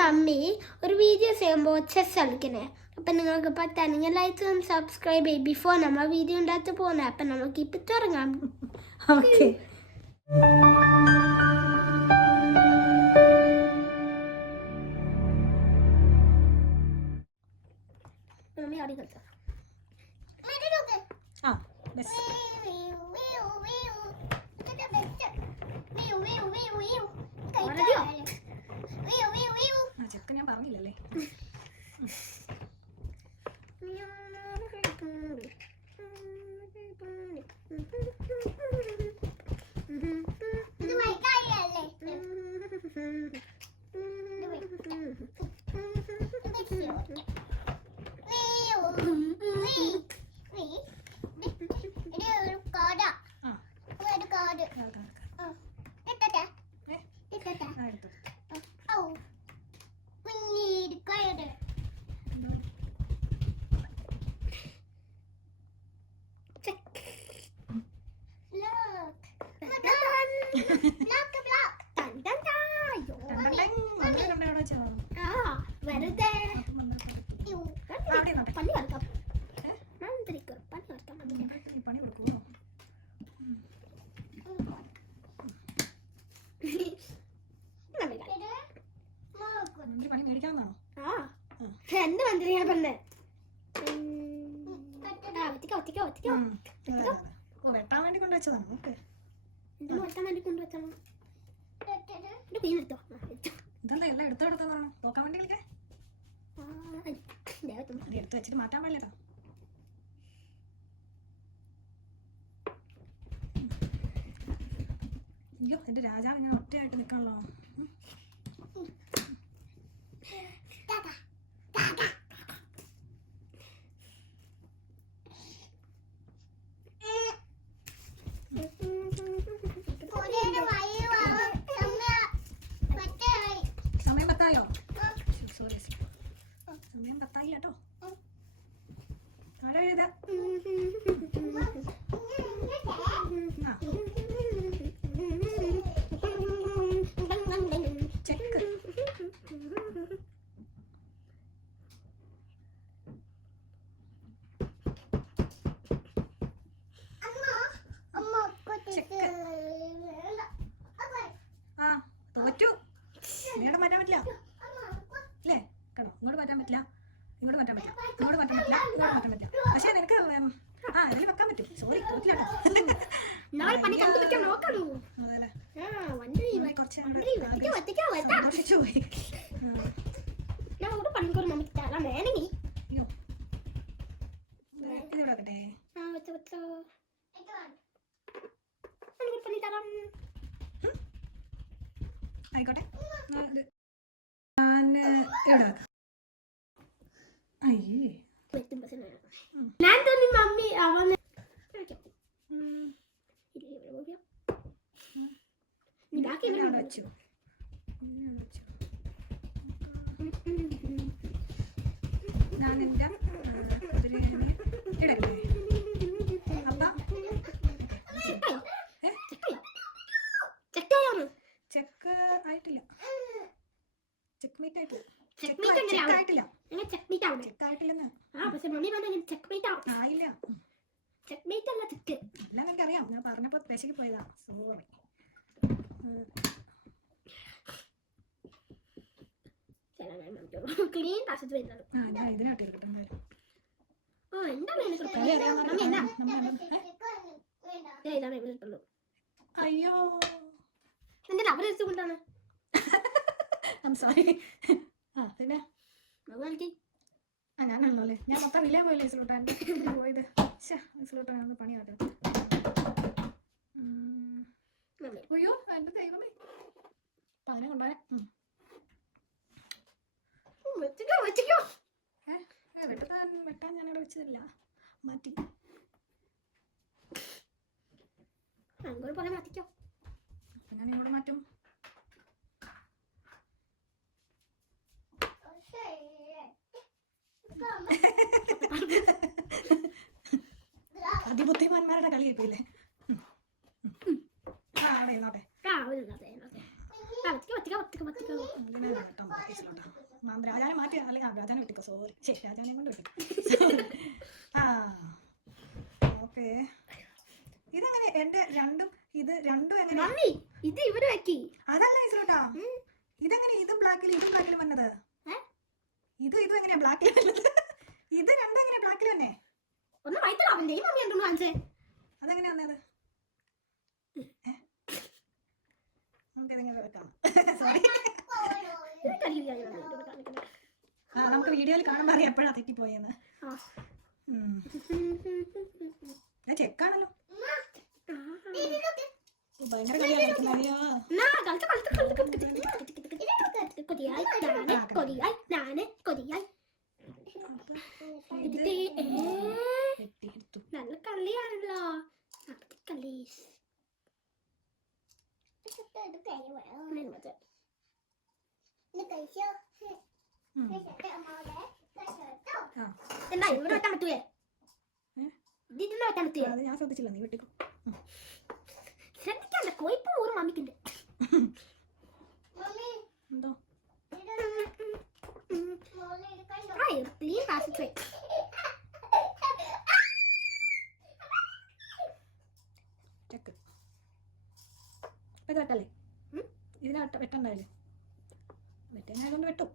Mummy ഒരു video ചെയ്യുമ്പോൾ chess കളിക്കണേ. അപ്പം നിങ്ങൾക്ക് പറ്റാണെങ്കിൽ ലൈക്ക് സബ്സ്ക്രൈബ് ചെയ്യും ബിഫോർ നമ്മൾ വീഡിയോ ഉണ്ടാക്കി പോകുന്നത്. അപ്പം നമുക്ക് ഇപ്പം തുടങ്ങാം. ഓക്കെ. മമ്മി ആടി കളിച്ചോ. ആ ബസ് ചെക്ക് ഞാൻ പറഞ്ഞില്ലല്ലേ. എന്ത് മന്ത്രിയാ പറഞ്ഞേ? വെട്ടാൻ വേണ്ടി കൊണ്ടുവച്ചതാണ്. ഓക്കെ, വെട്ടാൻ വേണ്ടി കൊണ്ടുവച്ചാണോ? ഇതെന്താ എല്ലാം എടുത്തോടുത്താണ് നോക്കാൻ വേണ്ടി വിളിക്കേ. എടുത്ത് വെച്ചിട്ട് മാറ്റാൻ പാടില്ലട്ടോ. അയ്യോ, എന്റെ രാജാവ് ഇങ്ങനെ ഒറ്റയായിട്ട് നിൽക്കണല്ലോ. സമയം പത്തായോ? സോറി, സമയം പത്തായി കേട്ടോ. ആടെ എഴുതാ. ചെക്ക്. ആ തോറ്റു. ഇങ്ങോട്ട് മാറ്റാൻ പറ്റില്ല അല്ലേ? കേട്ടോ, ഇങ്ങോട്ട് മാറ്റാൻ പറ്റില്ല, ഇങ്ങോട്ട് മാറ്റാൻ പറ്റില്ല, ഇങ്ങോട്ട് മാറ്റാൻ പറ്റില്ല, ഇങ്ങോട്ട് മാറ്റാൻ പറ്റില്ല. പക്ഷേ നിനക്ക് ഇതിൽ വെക്കാൻ പറ്റും. സോറി, തോറ്റില്ലാട്ടോ. അതല്ലേ, കുറച്ച് സന്തോഷിച്ചു പോയി. ഇത് വെക്കട്ടെ. ആയിക്കോട്ടെ, ഞാൻ ഇവിടെ. അയ്യേ, ഞാൻ തോന്നി മമ്മി അവന് വെച്ചു. ഞാൻ എൻ്റെ ഇടല്ലേ. അപ്പ ചെക്ക് ആയിട്ടില്ല. ചെക്ക് മീറ്റ് ആയിട്ടില്ല. ആയിട്ടില്ല. ആയില്ല. എല്ലാം എനിക്കറിയാം. ഞാൻ പറഞ്ഞപ്പോ പെശകി പോയതാ. സോറി. ഞാൻ ഇതിനായിട്ട് അയ്യോ, സോറി. ആ പിന്നെ ഞാനാണല്ലോ അല്ലേ. ഞാൻ മൊത്തം വിലയാൻ പോയില്ലേ ഐസിലോട്ടാൻ പോയത്. ഐസിലോട്ടാണ് പണിയാട്ടെ. അയ്യോ, എന്റെ ദൈവമേ, പാന കൊണ്ടുപോനെ. വെട്ടാൻ ഞാനിവിടെ വെച്ചതില്ല, മാറ്റി. ഞാൻ ഇങ്ങോട്ട് മാറ്റും. അതിബുദ്ധിമാന്മാരുടെ കളിയായിപ്പോയില്ലേ. പറ്റിക്കോ. അങ്ങനെ വെട്ടാൻ പറ്റിച്ചിട്ടുണ്ടോ? രാജാനെ മാറ്റി അല്ലെങ്കിൽ രാജാനെ വെട്ടിക്കോ. സോറി, ശരി, രാജാനെ കൊണ്ട് വെട്ടിക്കോ. ആ ഓക്കെ. ഇതെങ്ങനെ എന്റെ രണ്ടും ഇത് രണ്ടും എങ്ങനെ? മമ്മി ഇത് ഇവിടെ വെക്കി. അതല്ല ഇസ്രോട്ടാ, ഇതെങ്ങനെ ഇതും ബ്ലാക്കിലും വന്നത്? ഇതും എങ്ങനെയാ ബ്ലാക്കിൽ വന്നത്? ഇത് രണ്ടും എങ്ങനെയാ ബ്ലാക്കിൽ വന്നേ? ഒന്ന് വൈത്തലാവണ്ടേ മമ്മി എന്തും കാണിച്ചേ? അതെങ്ങനെയാ വന്നത്? നമുക്കിതെങ്ങനെ വെക്കാം? സോറി, നമുക്ക് വീഡിയോയിൽ കാണുമ്പോൾ അറിയാം എപ്പോഴാ തെറ്റിപ്പോയെന്ന്. ചെക്കാണല്ലോ, ഭയങ്കര കളിയാ. നല്ല കളിയാണല്ലോ. കളി എന്താ ഇവിടെ വെട്ടാൻ പറ്റുവേ? ഇതിന്റെ വെട്ടാൻ പറ്റുവേ? അത് ഞാൻ ശ്രദ്ധിച്ചില്ല, നീ വെട്ടിക്കോ. ശ്രദ്ധിക്കണ്ട, കോയിപ്പോ ഒരു മമ്മിക്കുണ്ട്. എന്തോ ചെക്ക് ഇത് വെട്ടല്ലേ? ഇതിനെ വെട്ടണ്ടാവില്ലേ? വെട്ടാനായതുകൊണ്ട് വെട്ടും.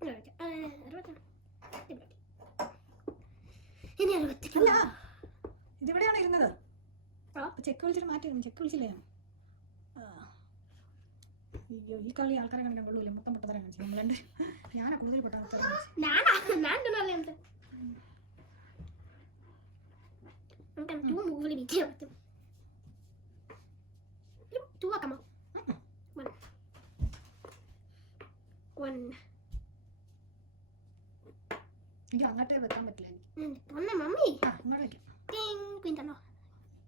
അല്ല, ഇതിവിടെയാണ് ഇരുന്നത്. ചെക്ക് വിളിച്ചിട്ട് മാറ്റി. ചെക്ക് വിളിച്ചില്ലേ ഞാൻ? അയ്യോ, ഈ കളി ആൾക്കാരെ കാണിക്കാൻ കൊള്ളൂല്ലേ? മൊത്തം പൊട്ടത്തരം കാണിച്ചു നമ്മളുണ്ട്. ഞാനാ കൂടുതൽ പൊട്ടാത്തരം. എനിക്ക് അങ്ങോട്ടേ വെക്കാൻ പറ്റില്ല. മമ്മി ഇങ്ങോട്ട് വെക്കാം.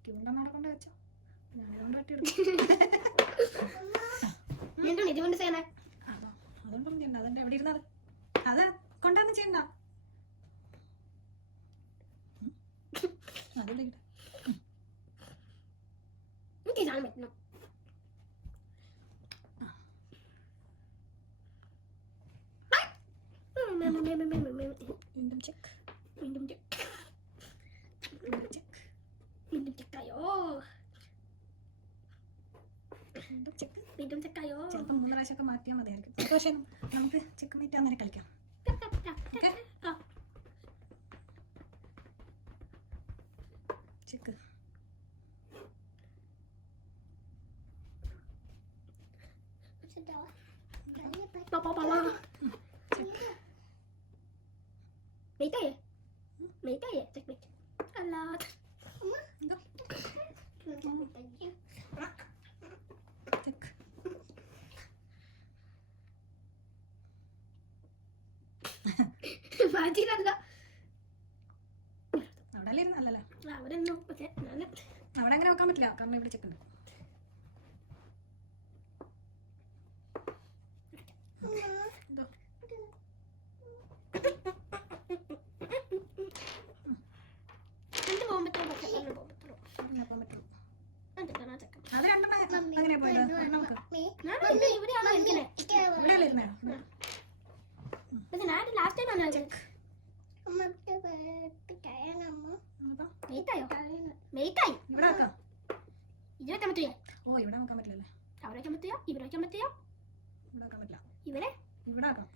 ക്യൂണ്ടനാടെ കൊണ്ട് വെച്ചോ, ഞാനിതുകൊണ്ട് ഇതുകൊണ്ട് ചെയ്യണേ. അതുകൊണ്ടൊന്നും ചെയ്യണ്ട. അതെന്നെ എവിടെ ഇരുന്നത്? അത് കൊണ്ടൊന്നും ചെയ്യണ്ട. അതിവിടെ പറ്റണം. വീണ്ടും ചെക്ക്, വീണ്ടും ചെക്ക്, വീണ്ടും ചെക്ക്, വീണ്ടും ചെക്കായോ? വീണ്ടും ചെക്ക്, വീണ്ടും ചെക്കായോ? ചിലപ്പോൾ 3 പ്രാവശ്യമൊക്കെ മാറ്റിയാൽ മതിയായിരിക്കും. പക്ഷേ നമുക്ക് ചെക്ക് മീറ്റ് അന്നേരം കളിക്കാം. ചെക്ക് മെയ്റ്റായേ, മെയ്റ്റായേ, ചെക്ക് മെയ്റ്റ് അല്ല. മാറ്റിയില്ല. അവിടെ ഇരുന്നല്ലോ. അവിടെ പക്ഷേ ഞാൻ അവിടെ അങ്ങനെ വെക്കാൻ പറ്റില്ല, കാരണം ഇവിടെ ചെക്ക് ഉണ്ട്. അത് രണ്ടെണ്ണം അങ്ങനെ പോയത് നമുക്ക് ഇവിടെയാണോ ഇരിക്കണേ? ഇവിടെ ഇരുന്നേ. ഞാൻ ലാസ്റ്റ് ടൈം ആണ് മെയ്റ്റായോ? മെയ്റ്റായി. ഇവിടെ വെക്കാം. ഇത് വെക്കാൻ പറ്റില്ലേ? ഓ, ഇവിടെ വെക്കാൻ പറ്റില്ലല്ലേ? അവിടെ വെക്കാൻ പറ്റിയോ? ഇവിടെ വെക്കാൻ പറ്റിയോ? ഇവിടെ വെക്കാൻ പറ്റില്ല. ഇവിടെ ഇവിടെ വെക്കാം.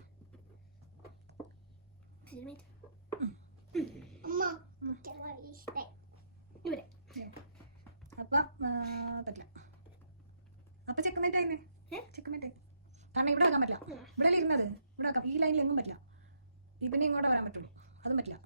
ഇവിടെ അപ്പൊ പറ്റില്ല. അപ്പൊ ചെക്കുമേറ്റായി. ചെക്കുമേറ്റായി. കാരണം ഇവിടെ വെക്കാൻ പറ്റില്ല. ഇവിടെ ഇരുന്നത് ഇവിടെ വെക്കാം. ഈ ലൈനിൽ എങ്ങും പറ്റില്ല. പിന്നെ ഇങ്ങോട്ട് വരാൻ പറ്റുള്ളൂ. അതും പറ്റില്ല.